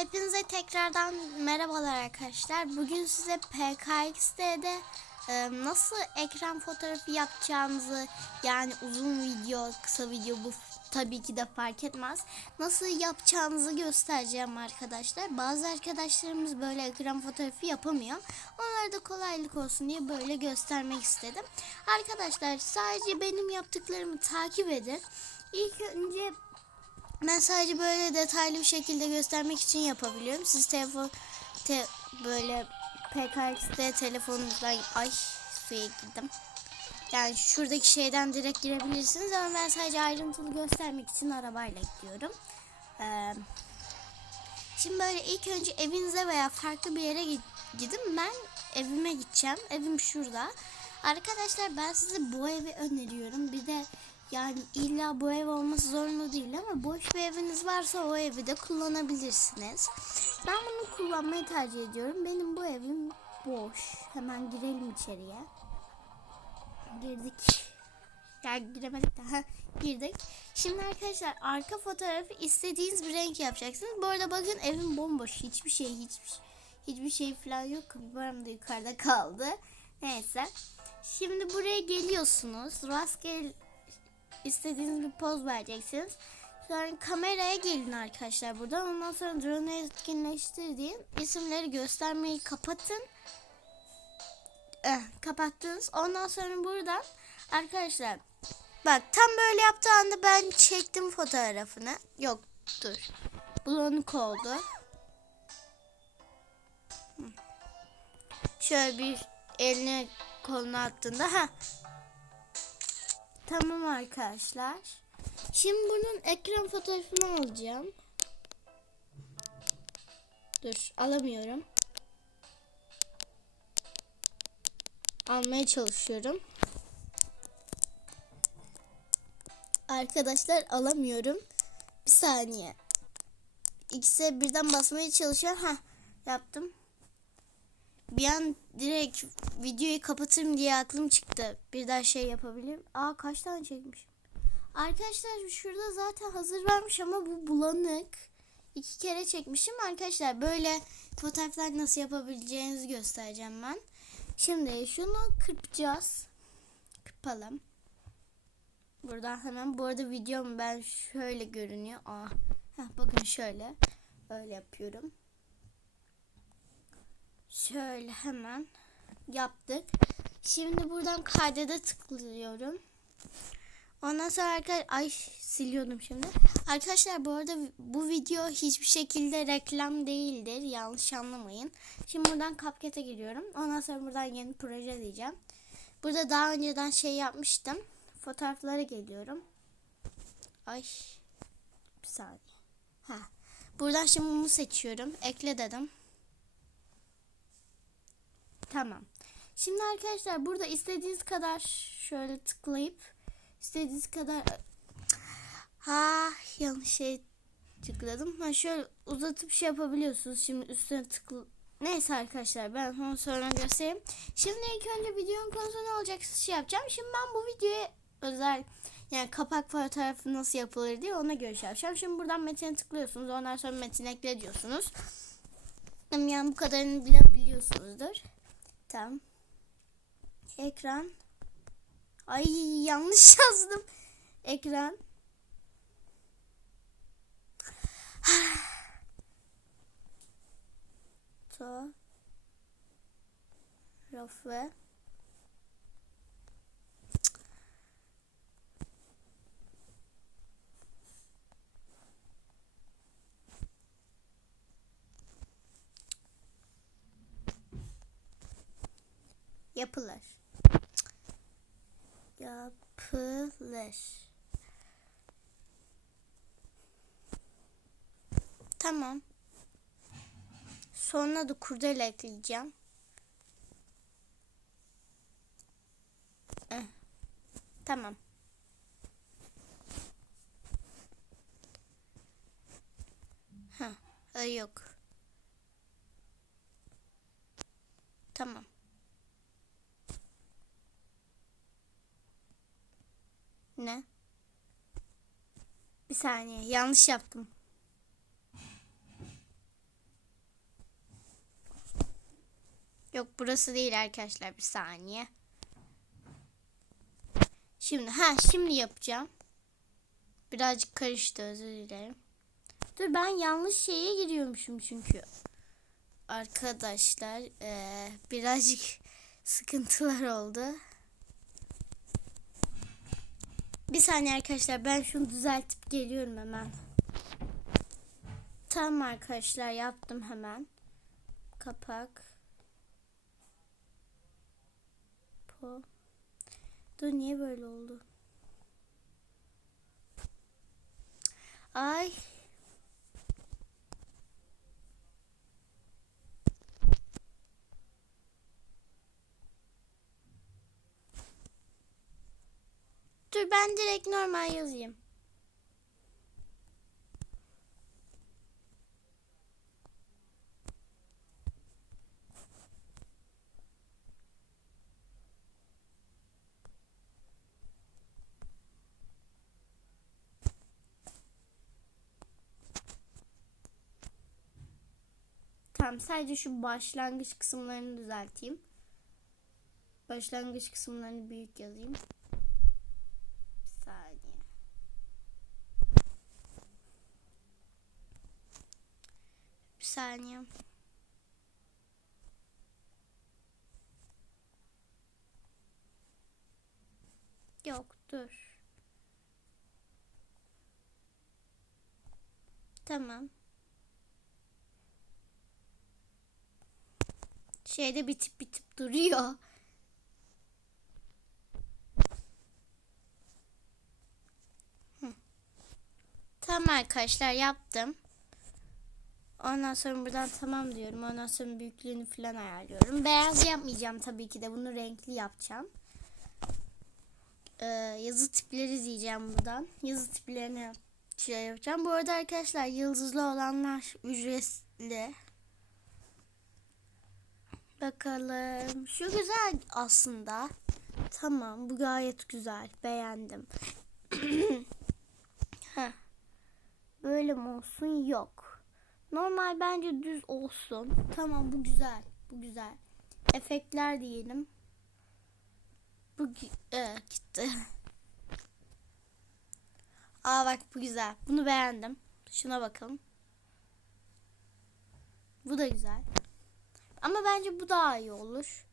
Hepinize tekrardan merhabalar arkadaşlar. Bugün size PKXD'de e, nasıl ekran fotoğrafı yapacağınızı yani uzun video, kısa video bu tabii ki de fark etmez. Nasıl yapacağınızı göstereceğim arkadaşlar. Bazı arkadaşlarımız böyle ekran fotoğrafı yapamıyor. Onlara da kolaylık olsun diye böyle göstermek istedim. Arkadaşlar sadece benim yaptıklarımı takip edin. İlk önce ben sadece böyle detaylı bir şekilde göstermek için yapabiliyorum. Siz telefon te, böyle PKX'de telefonunuzdan ay suya girdim. Yani şuradaki şeyden direkt girebilirsiniz ama ben sadece ayrıntılı göstermek için arabayla gidiyorum. Ee, şimdi böyle ilk önce evinize veya farklı bir yere gidin. Ben evime gideceğim. Evim şurada. Arkadaşlar ben size bu evi öneriyorum. Bir de yani illa bu ev olması zorunlu değil ama boş bir eviniz varsa o evi de kullanabilirsiniz. Ben bunu kullanmayı tercih ediyorum. Benim bu evim boş. Hemen girelim içeriye. Girdik. Ya giremedik de ha, girdik. Şimdi arkadaşlar arka fotoğrafı istediğiniz bir renk yapacaksınız. Bu arada bakın evim bomboş. Hiçbir şey hiçbir hiçbir şey falan yok. Kapılarım da yukarıda kaldı. Neyse. Şimdi buraya geliyorsunuz. Rastgele istediğiniz bir poz vereceksiniz. Sonra kameraya gelin arkadaşlar buradan. Ondan sonra drone'u etkinleştir deyin. İsimleri göstermeyi kapatın. Eh, kapattınız. Ondan sonra buradan arkadaşlar bak tam böyle yaptığı anda ben çektim fotoğrafını. Yok dur. Bulanık oldu. Şöyle bir elini koluna attığında ha Tamam arkadaşlar. Şimdi bunun ekran fotoğrafını alacağım. Dur alamıyorum. Almaya çalışıyorum. Arkadaşlar alamıyorum. Bir saniye. İkisi birden basmaya çalışıyor. Ha yaptım. Bir an direkt videoyu kapatırım diye aklım çıktı. Bir daha şey yapabilirim. Aa kaç tane çekmişim. Arkadaşlar şurada zaten hazır varmış ama bu bulanık. İki kere çekmişim. Arkadaşlar böyle fotoğraflar nasıl yapabileceğinizi göstereceğim ben. Şimdi şunu kırpacağız. Kırpalım. Buradan hemen bu arada videom ben şöyle görünüyor. Aa, heh, bakın şöyle. Öyle yapıyorum. Şöyle hemen yaptık. Şimdi buradan kaydede tıklıyorum. Ondan sonra arkadaşlar ay siliyordum şimdi. Arkadaşlar bu arada bu video hiçbir şekilde reklam değildir. Yanlış anlamayın. Şimdi buradan CapCut'a giriyorum. Ondan sonra buradan yeni proje diyeceğim. Burada daha önceden şey yapmıştım. Fotoğraflara geliyorum. Ay bir saniye. Ha. Buradan şimdi bunu seçiyorum. Ekle dedim. Tamam. Şimdi arkadaşlar burada istediğiniz kadar şöyle tıklayıp istediğiniz kadar ha yanlış şey tıkladım. Ha şöyle uzatıp şey yapabiliyorsunuz. Şimdi üstüne tıklı Neyse arkadaşlar ben onu sonra göstereyim. Şimdi ilk önce videonun konusu ne olacak şey yapacağım. Şimdi ben bu videoya özel yani kapak fotoğrafı nasıl yapılır diye ona göre şey yapacağım. Şimdi buradan metine tıklıyorsunuz. Ondan sonra metin ekle diyorsunuz. Yani bu kadarını bile biliyorsunuzdur. Tamam. Ekran. Ay yanlış yazdım. Ekran. To. Rafı. Yapılır. Yapılır. Tamam. Sonra da kurdele ekleyeceğim. Eh. Tamam. Ha, yok. Tamam. Ne? Bir saniye yanlış yaptım. Yok burası değil arkadaşlar bir saniye. Şimdi ha şimdi yapacağım. Birazcık karıştı özür dilerim. Dur ben yanlış şeye giriyormuşum çünkü. Arkadaşlar ee, birazcık sıkıntılar oldu. Bir saniye arkadaşlar ben şunu düzeltip geliyorum hemen. Tamam arkadaşlar yaptım hemen. Kapak. Po. Dur niye böyle oldu? Ay. Dur ben direkt normal yazayım. Tamam sadece şu başlangıç kısımlarını düzelteyim. Başlangıç kısımlarını büyük yazayım. Bir saniye. Bir saniye. Yok dur. Tamam. Şeyde bitip bitip duruyor. Hı. Tamam arkadaşlar yaptım. Ondan sonra buradan tamam diyorum. Ondan sonra büyüklüğünü falan ayarlıyorum. Beyaz yapmayacağım tabii ki de. Bunu renkli yapacağım. Ee, yazı tipleri diyeceğim buradan. Yazı tiplerini şey yapacağım. Bu arada arkadaşlar yıldızlı olanlar ücretli. Bakalım. Şu güzel aslında. Tamam bu gayet güzel. Beğendim. Böyle mi olsun? Yok. Normal bence düz olsun. Tamam bu güzel. Bu güzel. Efektler diyelim. Bu evet, gitti. Aa bak bu güzel. Bunu beğendim. Şuna bakalım. Bu da güzel. Ama bence bu daha iyi olur.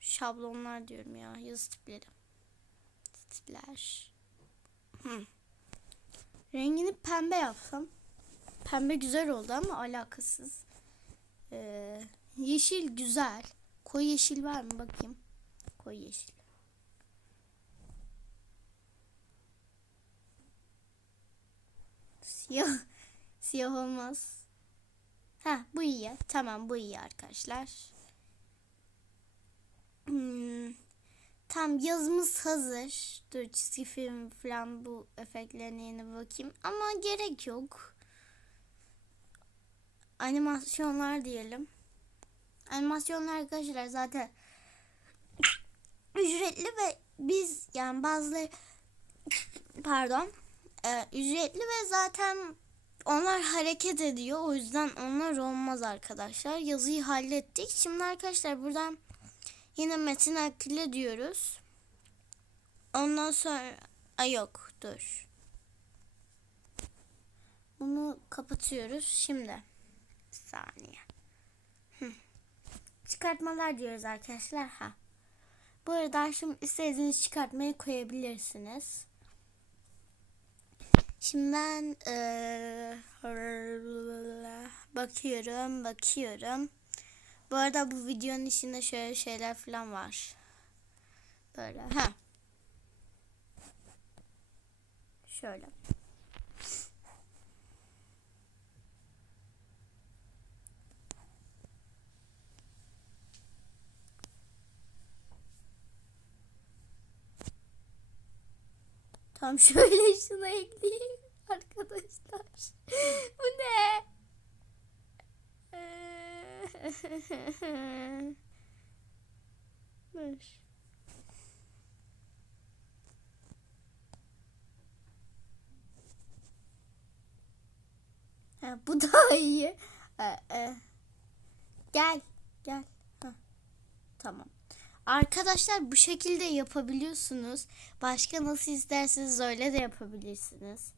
Şablonlar diyorum ya. Yazı tipleri. Tipler. Hı. Rengini pembe yapsam. Pembe güzel oldu ama alakasız. Ee, yeşil güzel. Koyu yeşil var mı bakayım. Koyu yeşil. Siyah. Siyah olmaz. Ha bu iyi. Tamam bu iyi arkadaşlar. Hmm, tam yazımız hazır. Dur çizgi film falan bu efektlerine yine bakayım. Ama gerek yok. Animasyonlar diyelim. Animasyonlar arkadaşlar zaten ücretli ve biz yani bazıları pardon e, ücretli ve zaten onlar hareket ediyor. O yüzden onlar olmaz arkadaşlar. Yazıyı hallettik. Şimdi arkadaşlar buradan yine metin akıllı diyoruz. Ondan sonra ay yok dur. Bunu kapatıyoruz. Şimdi saniye. Çıkartmalar diyoruz arkadaşlar. Ha. Bu arada şimdi istediğiniz çıkartmayı koyabilirsiniz. Şimdi ben eee, bakıyorum, bakıyorum. Bu arada bu videonun içinde şöyle şeyler falan var. Böyle. Ha. Şöyle. Tam şöyle şuna ekleyeyim arkadaşlar. Bu ne? Dur. Ha, bu daha iyi. Ee, e. Gel, gel. Ha. Tamam. Arkadaşlar bu şekilde yapabiliyorsunuz. Başka nasıl isterseniz öyle de yapabilirsiniz.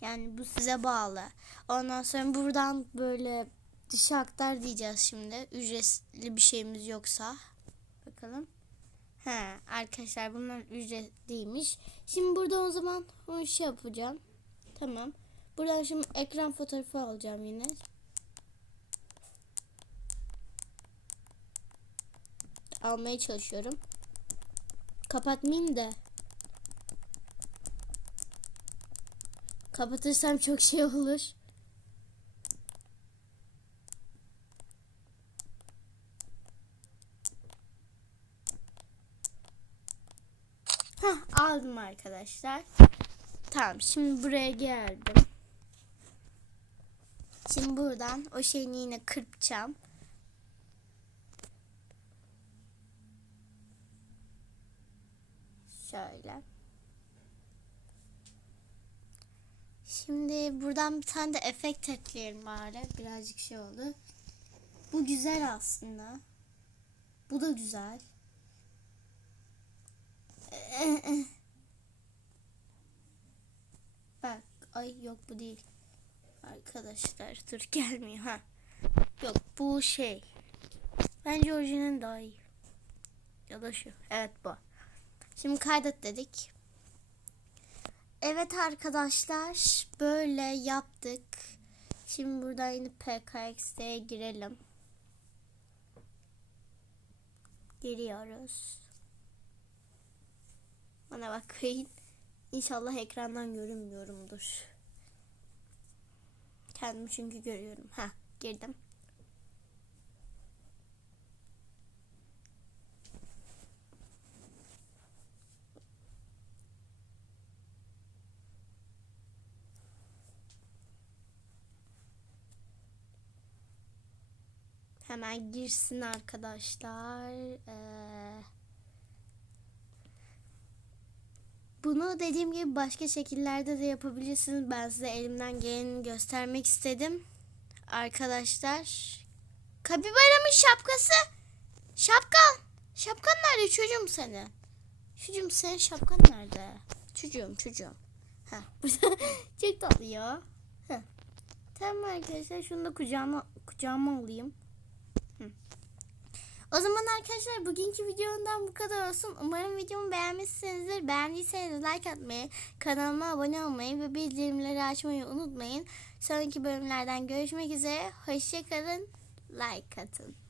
Yani bu size bağlı. Ondan sonra buradan böyle dışa aktar diyeceğiz şimdi. Ücretli bir şeyimiz yoksa. Bakalım. He arkadaşlar bunlar ücretliymiş. Şimdi burada o zaman o şey yapacağım. Tamam. Buradan şimdi ekran fotoğrafı alacağım yine. Almaya çalışıyorum. Kapatmayayım da. Kapatırsam çok şey olur. Hah aldım arkadaşlar. Tamam şimdi buraya geldim. Şimdi buradan o şeyini yine kırpacağım. Şöyle. Şimdi buradan bir tane de efekt ekleyelim bari. Birazcık şey oldu. Bu güzel aslında. Bu da güzel. Bak ay yok bu değil. Arkadaşlar dur gelmiyor ha. Yok bu şey. Bence orijinal daha iyi. Ya da şu. Evet bu. Şimdi kaydet dedik. Evet arkadaşlar böyle yaptık. Şimdi buradan yine PKX'ye girelim. Giriyoruz. Bana bakayım. İnşallah ekrandan görünmüyorumdur. Kendimi çünkü görüyorum. Ha girdim. Hemen girsin arkadaşlar. Ee, bunu dediğim gibi başka şekillerde de yapabilirsiniz. Ben size elimden geleni göstermek istedim. Arkadaşlar. Kapibaramın şapkası. Şapkan. Şapkan nerede çocuğum senin? Çocuğum senin şapkan nerede? Çocuğum çocuğum. Ha, çok tatlı ya. Heh. Tamam arkadaşlar şunu da kucağıma, kucağıma alayım. O zaman arkadaşlar bugünkü videomdan bu kadar olsun. Umarım videomu beğenmişsinizdir. Beğendiyseniz like atmayı, kanalıma abone olmayı ve bildirimleri açmayı unutmayın. Sonraki bölümlerden görüşmek üzere. Hoşçakalın. Like atın.